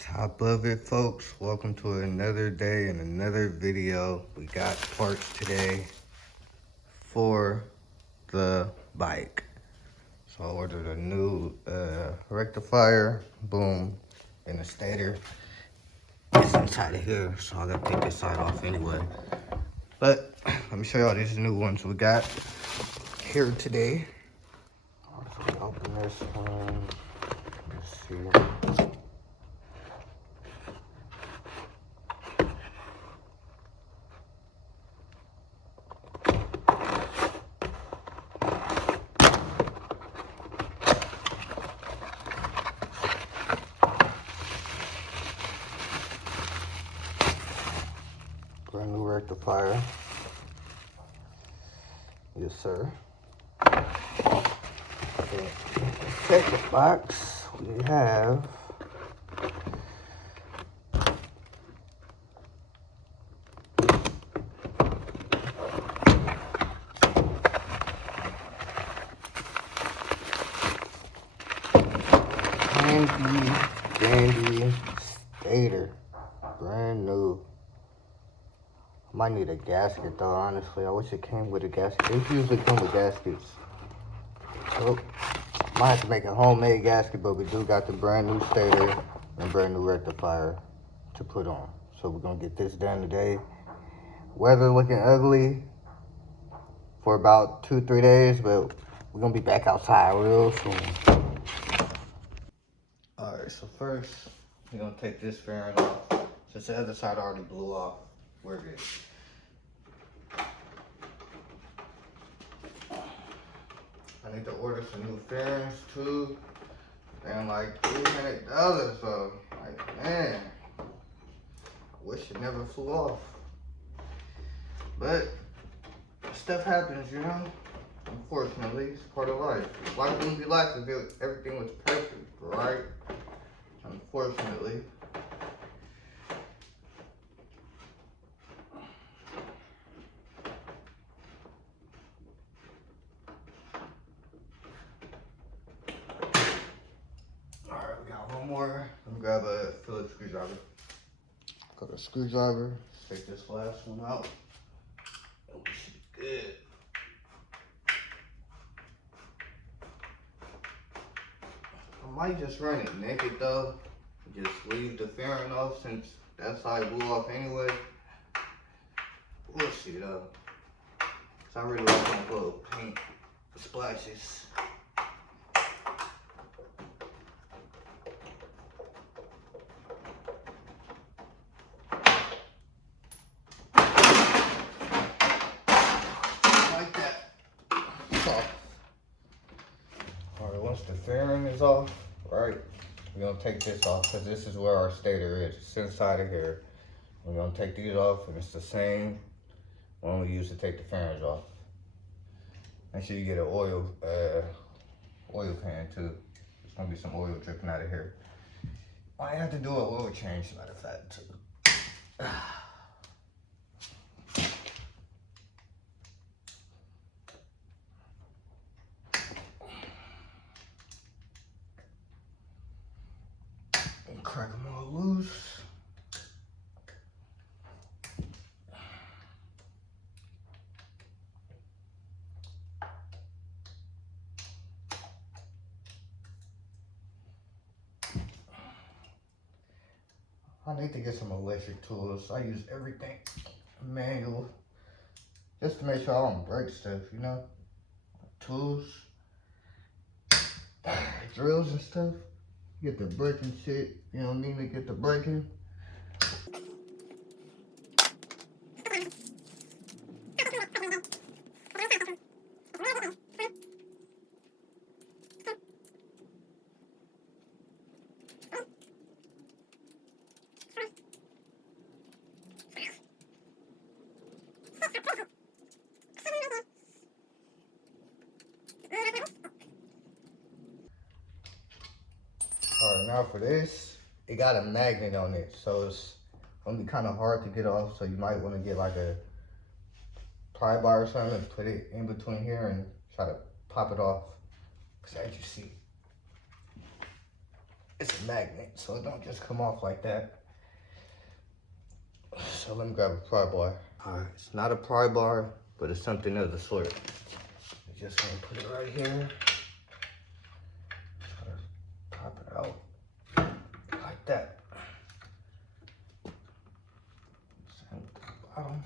Top of it, folks. Welcome to another day and another video. We got parts today for the bike. So I ordered a new rectifier, boom, and a stator. It's inside of here, so I gotta take this side off anyway. But let me show y'all these new ones we got here today. So we open this one. Let's see. Brand new rectifier. Yes, sir. Okay. Second box, we have handy dandy stator, brand new. I might need a gasket though, honestly. I wish it came with a gasket. They usually come with gaskets. So, might have to make a homemade gasket, but we do got the brand new stator and brand new rectifier to put on. So we're gonna get this done today. Weather looking ugly for about 2-3 days, but we're gonna be back outside real soon. Alright, so first we're gonna take this fairing off. Since the other side already blew off, we're good. I need to order some new fairings too. And like $300 though. Like, man, I wish it never flew off. But stuff happens, you know? Unfortunately, it's part of life. Life wouldn't be life if everything was perfect, right? Unfortunately. Alright, we got one more. Let me grab a Phillips screwdriver. Got a screwdriver. Take this last one out. And we should be good. I might just run it naked though. Just leave the fairing off since that side blew off anyway. We'll see though. Cause I really like them little paint splashes. Like that. Soft. Alright, once the fairing is off, right, we're gonna take this off because this is where our stator is. It's inside of here. We're gonna take these off and it's the same one we use to take the fairings off. Make sure you get an oil pan too. There's gonna be some oil dripping out of here. I have to do an oil change, as a matter of fact, too. And crack them all loose. I need to get some electric tools. I use everything manual just to make sure I don't break stuff, you know? Tools, drills and stuff. Get the breaking shit, you don't need to get the breaking. Alright, now for this, it got a magnet on it, so it's gonna be kind of hard to get off, so you might want to get like a pry bar or something and put it in between here and try to pop it off. Because as you see, it's a magnet, so it don't just come off like that. So let me grab a pry bar. All right, it's not a pry bar, but it's something of the sort. I'm just gonna put it right here. Pop it out like that. Same with the bottom.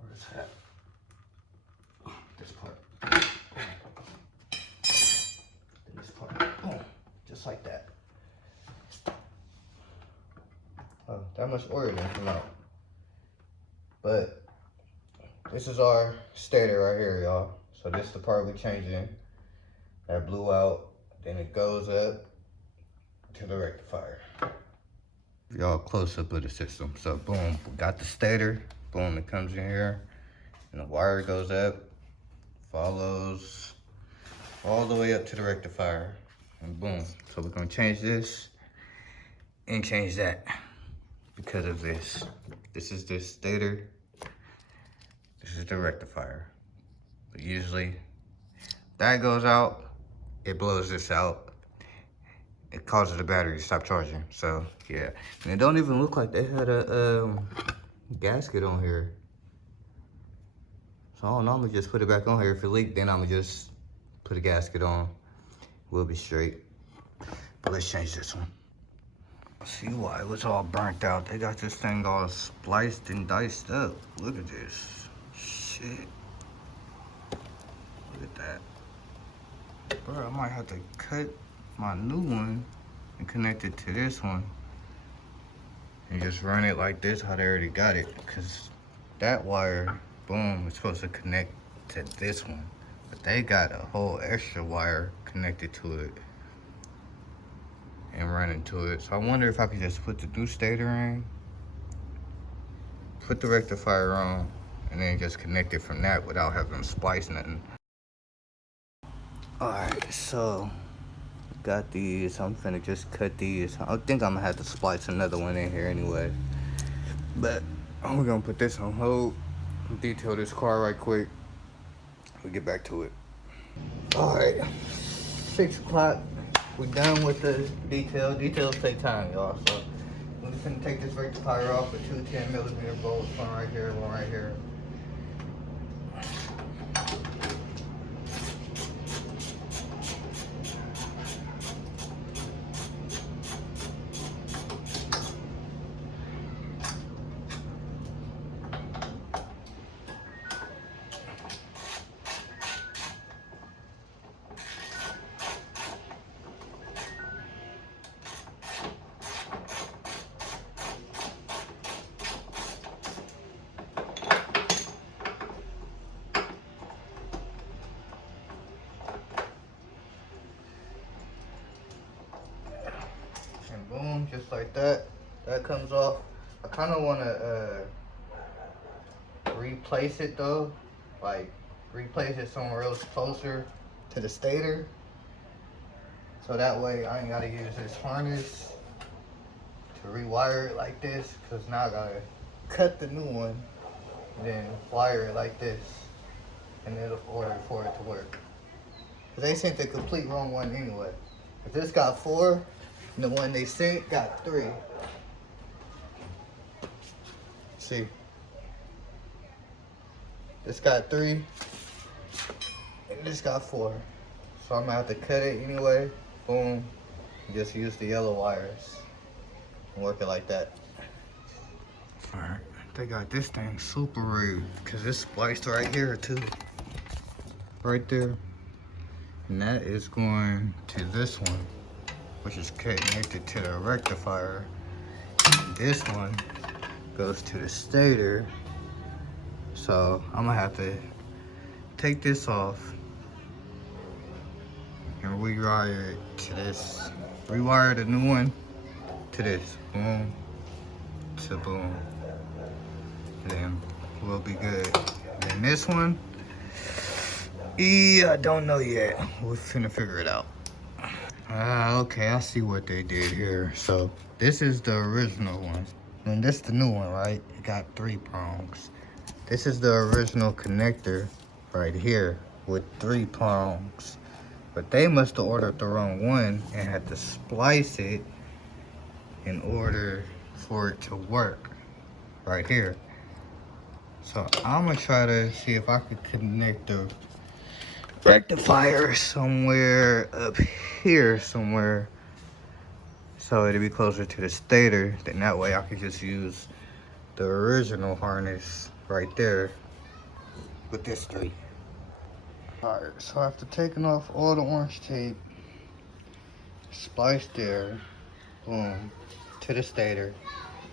Where's that? This part. Then this part. Boom. Just like that. Oh, that much oil didn't come out. But this is our stator right here, y'all. So this is the part we're changing. That blew out. Then it goes up to the rectifier. Y'all close up of the system. So boom, we got the stator. Boom, it comes in here. And the wire goes up, follows all the way up to the rectifier. And boom. So we're gonna change this and change that because of this. This is the stator. This is the rectifier. But usually that goes out, it blows this out. It causes the battery to stop charging. So yeah, and it don't even look like they had a gasket on here. So I don't know, I'm gonna just put it back on here. If it leaked, then I'm gonna just put a gasket on. We'll be straight. But let's change this one. See why it was all burnt out. They got this thing all spliced and diced up. Look at this. Shit. Look at that. Bro, I might have to cut my new one and connect it to this one. And just run it like this, how they already got it. Cause that wire, boom, is supposed to connect to this one. But they got a whole extra wire connected to it and run into it. So I wonder if I could just put the new stator in, put the rectifier on, and then just connect it from that without having to splice nothing. Alright, so got these. I'm finna just cut these. I think I'm gonna have to splice another one in here anyway. But we're gonna put this on hold, detail this car right quick. We'll get back to it. Alright, 6 o'clock. We're done with the detail. Details take time, y'all. So we're just gonna take this rectifier off with 2 10mm bolts. One right here, one right here. And boom, just like that. That comes off. I kind of want to replace it though. Like, replace it somewhere else closer to the stator. So that way I ain't got to use this harness to rewire it like this. Because now I got to cut the new one and then wire it like this. And in order for it to work. Because they sent the complete wrong one anyway. If this got 4, and the one they sent got 3. See, this got 3, and this got 4. So I'm gonna have to cut it anyway. Boom, just use the yellow wires and work it like that. All right, they got this thing super rigged because it's spliced right here too, right there, and that is going to this one, which is connected to the rectifier. And this one goes to the stator. So I'm gonna have to take this off and rewire it to this. Rewire the new one to this. Boom to boom. And then we'll be good. And then this one, I don't know yet. We're finna figure it out. Okay, I see what they did here. So this is the original one. And this is the new one, right? It got 3 prongs. This is the original connector right here with 3 prongs. But they must have ordered the wrong one and had to splice it in order for it to work right here. So I'm gonna try to see if I could connect the rectifier somewhere up here somewhere, so it'll be closer to the stator. Then that way I can just use the original harness right there with this three. Alright, so after taking off all the orange tape, spliced there, boom, to the stator,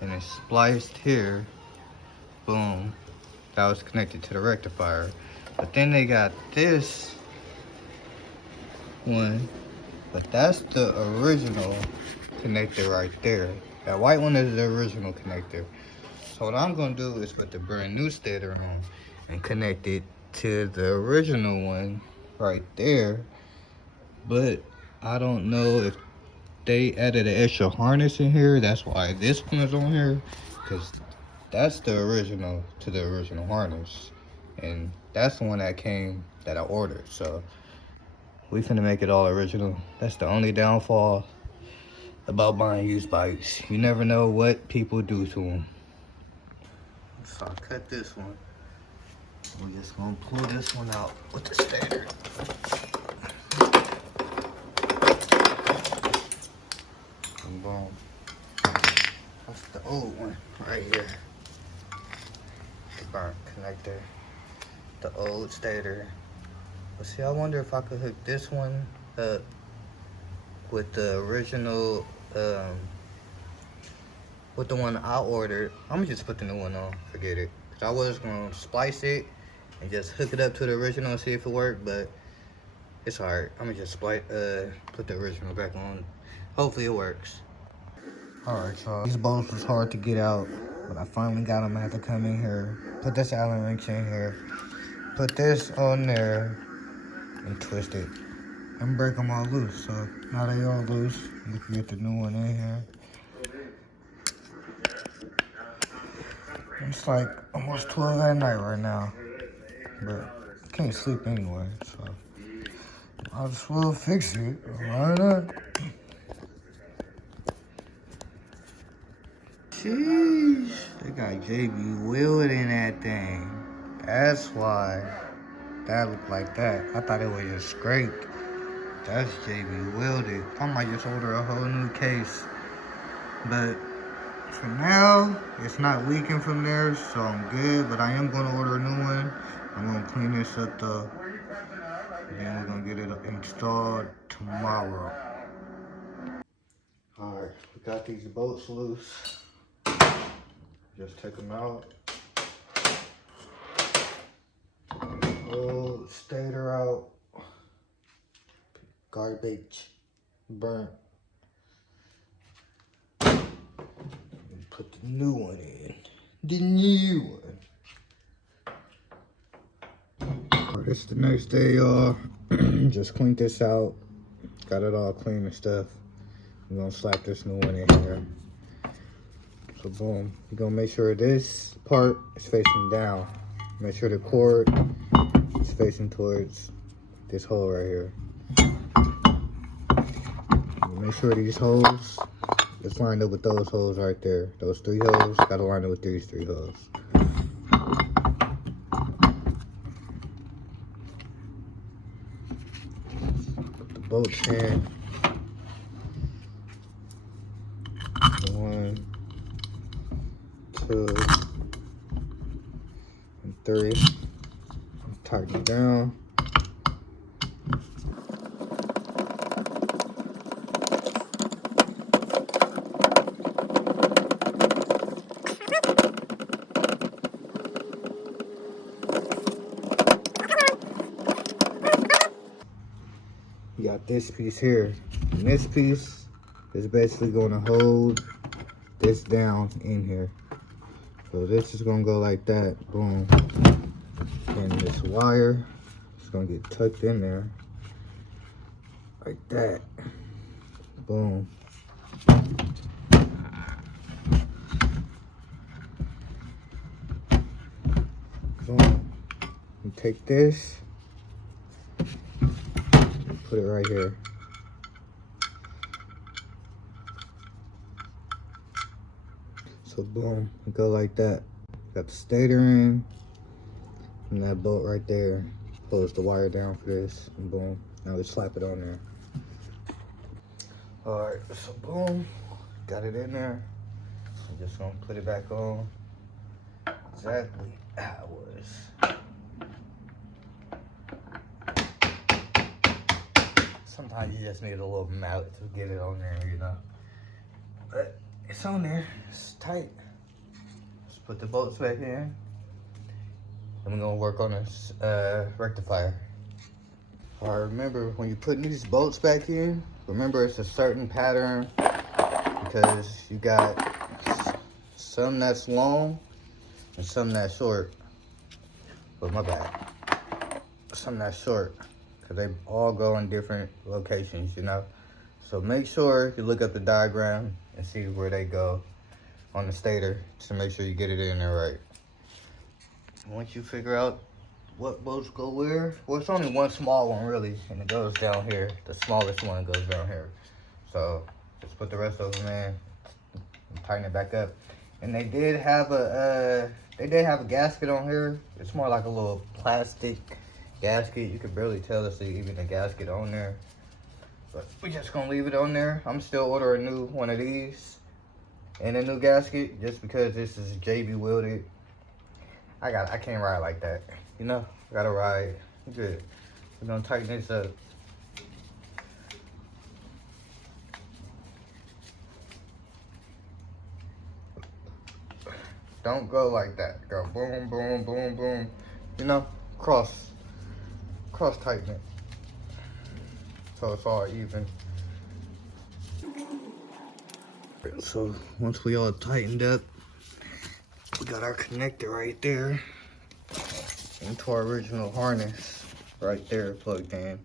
and then spliced here, boom, that was connected to the rectifier. But then they got this one, but that's the original connector right there. That white one is the original connector. So what I'm gonna do is put the brand new stator on and connect it to the original one right there. But I don't know if they added an extra harness in here. That's why this one is on here, because that's the original to the original harness, and that's the one that I ordered. So we finna make it all original. That's the only downfall about buying used bikes. You never know what people do to them. So I cut this one. We're just gonna pull this one out with the stator. And boom. That's the old one right here. The burnt connector. The old stator. But see, I wonder if I could hook this one up with the original, with the one I ordered. I'm gonna just put the new one on, forget it. Cause I was gonna splice it and just hook it up to the original and see if it worked, but it's alright. I'm gonna just put the original back on. Hopefully it works. Alright, so these bolts was hard to get out, but I finally got them. I had to come in here, put this Allen wrench in here, put this on there, and twist it and break them all loose. So now they all loose. We can get the new one in here. It's like almost 12 at night right now, but I can't sleep anyway, so I'll just well fix it. Why not? Sheesh, they got JB Willard in that thing. That's why that looked like that. I thought it was just scraped. That's JB Welded. I might just order a whole new case. But for now, it's not leaking from there, so I'm good. But I am going to order a new one. I'm going to clean this up though. And then we're going to get it installed tomorrow. Alright, we got these bolts loose. Just take them out. Pull the stator out. Garbage. Burnt. And put the new one in. The new one. Alright, it's the next day, y'all. Just cleaned this out. Got it all clean and stuff. I'm gonna slap this new one in here. So boom, you're gonna make sure this part is facing down. Make sure the cord is facing towards this hole right here. Make sure these holes is lined up with those holes right there. Those 3 holes gotta line up with these 3 holes. Put the bolts in. 1, 2, and 3. Tighten it down. You got this piece here, and this piece is basically going to hold this down in here. So this is going to go like that, boom. And this wire is going to get tucked in there like that, boom. Boom. You take this, put it right here. So boom, go like that. Got the stator in, and that bolt right there. Close the wire down for this, and boom. Now we slap it on there. All right, so boom, got it in there. I'm just gonna put it back on exactly how it was. Sometimes you just need a little mallet to get it on there, you know. But it's on there, it's tight. Let's put the bolts back in. And we're gonna work on this rectifier. All right, remember when you're putting these bolts back in, remember it's a certain pattern because you got some that's long and some that's short. But my bad. Some that's short because they all go in different locations, you know. So make sure you look up the diagram and see where they go on the stator to make sure you get it in there right. Once you figure out what bolts go where, well, it's only one small one really, and it goes down here. The smallest one goes down here. So just put the rest of them in and tighten it back up. And they did have a gasket on here. It's more like a little plastic gasket. You can barely tell it's even a gasket on there. But we're just gonna leave it on there. I'm still ordering a new one of these and a new gasket just because this is JB welded. I can't ride like that, you know. I gotta ride good. We're gonna tighten this up. Don't go like that. Go boom, boom, boom, boom. You know, cross tighten it so it's all even. So once we all tightened up, we got our connector right there into our original harness right there plugged in.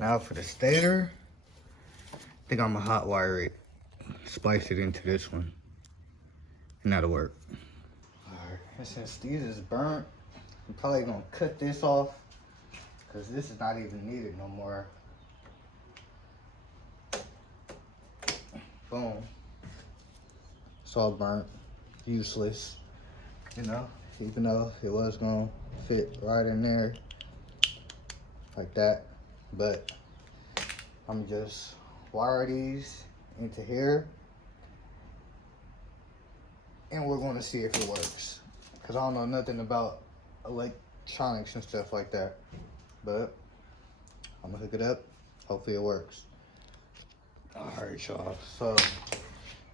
Now for the stator, I think I'm gonna hot wire it, splice it into this one, and that'll work. All right, and since these is burnt, I'm probably gonna cut this off because this is not even needed no more. Boom. It's all burnt, useless, you know, even though it was gonna fit right in there like that. But I'm just wire these into here and we're gonna see if it works. Cause I don't know nothing about electronics and stuff like that. But I'm gonna hook it up, hopefully it works. All right, y'all, so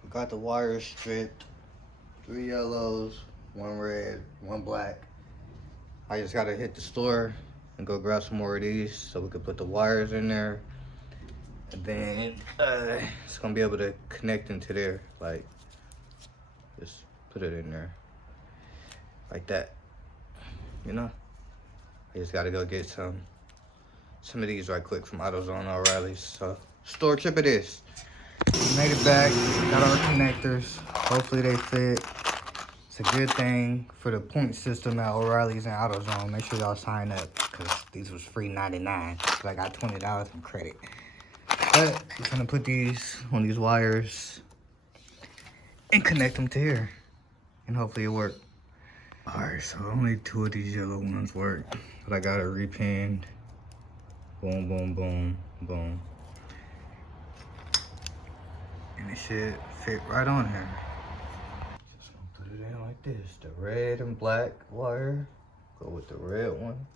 we got the wires stripped, 3 yellows, 1 red, 1 black. I just gotta hit the store and go grab some more of these so we can put the wires in there. And then it's gonna be able to connect into there, like, just put it in there, like that, you know? I just gotta go get some of these right quick from AutoZone or O'Reilly's. So store trip it is. We made it back, got our connectors. Hopefully they fit. It's a good thing for the point system at O'Reilly's and AutoZone. Make sure y'all sign up because these was free 99. So I got $20 in credit. But I'm gonna put these on these wires and connect them to here. And hopefully it work. All right, so only 2 of these yellow ones work. But I got it repinned. Boom, boom, boom, boom. And it should fit right on here. Just gonna put it in like this. The red and black wire go with the red one.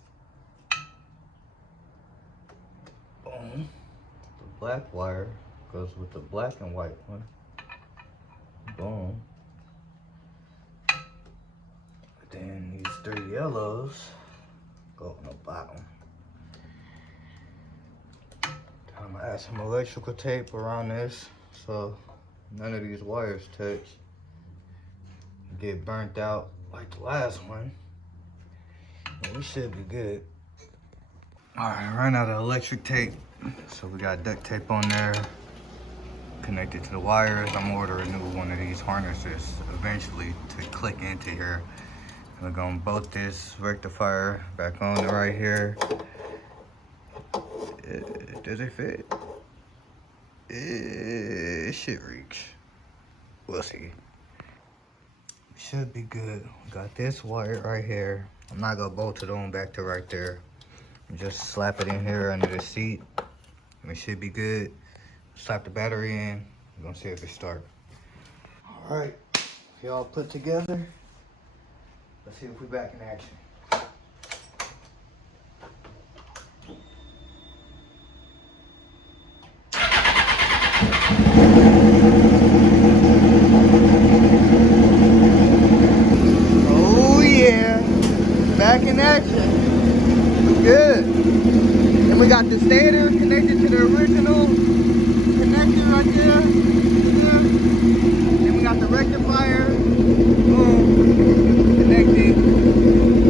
Boom. The black wire goes with the black and white one. Boom. Then these 3 yellows go on the bottom. I'm gonna add some electrical tape around this so none of these wires touch, get burnt out like the last one. And we should be good. All right, ran out of electric tape, so we got duct tape on there connected to the wires. I'm gonna order a new one of these harnesses eventually to click into here. We're gonna bolt this rectifier back on right here. Does it fit? It should reach. We'll see. Should be good. Got this wire right here. I'm not gonna bolt it on back to right there. Just slap it in here under the seat. It should be good. Slap the battery in. We're gonna see if it starts. All right, y'all put together. Let's see if we're back in action. Oh yeah, back in action. Good. And we got the stator connected to the original connector right there. Yeah. Then we got the rectifier, boom, connected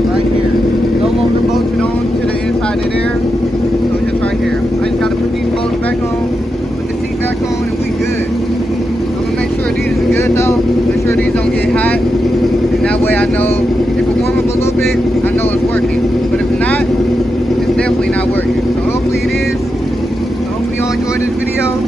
right here. No longer bolted on to the inside of there, so it's just right here. I just gotta put these bolts back on, put the seat back on, and we good. I'm gonna make sure these are good though. Make sure these don't get hot, and that way I know if it warm up a little bit, I know it's working. But if not, it's definitely not working. So hopefully it is. So hopefully y'all enjoyed this video.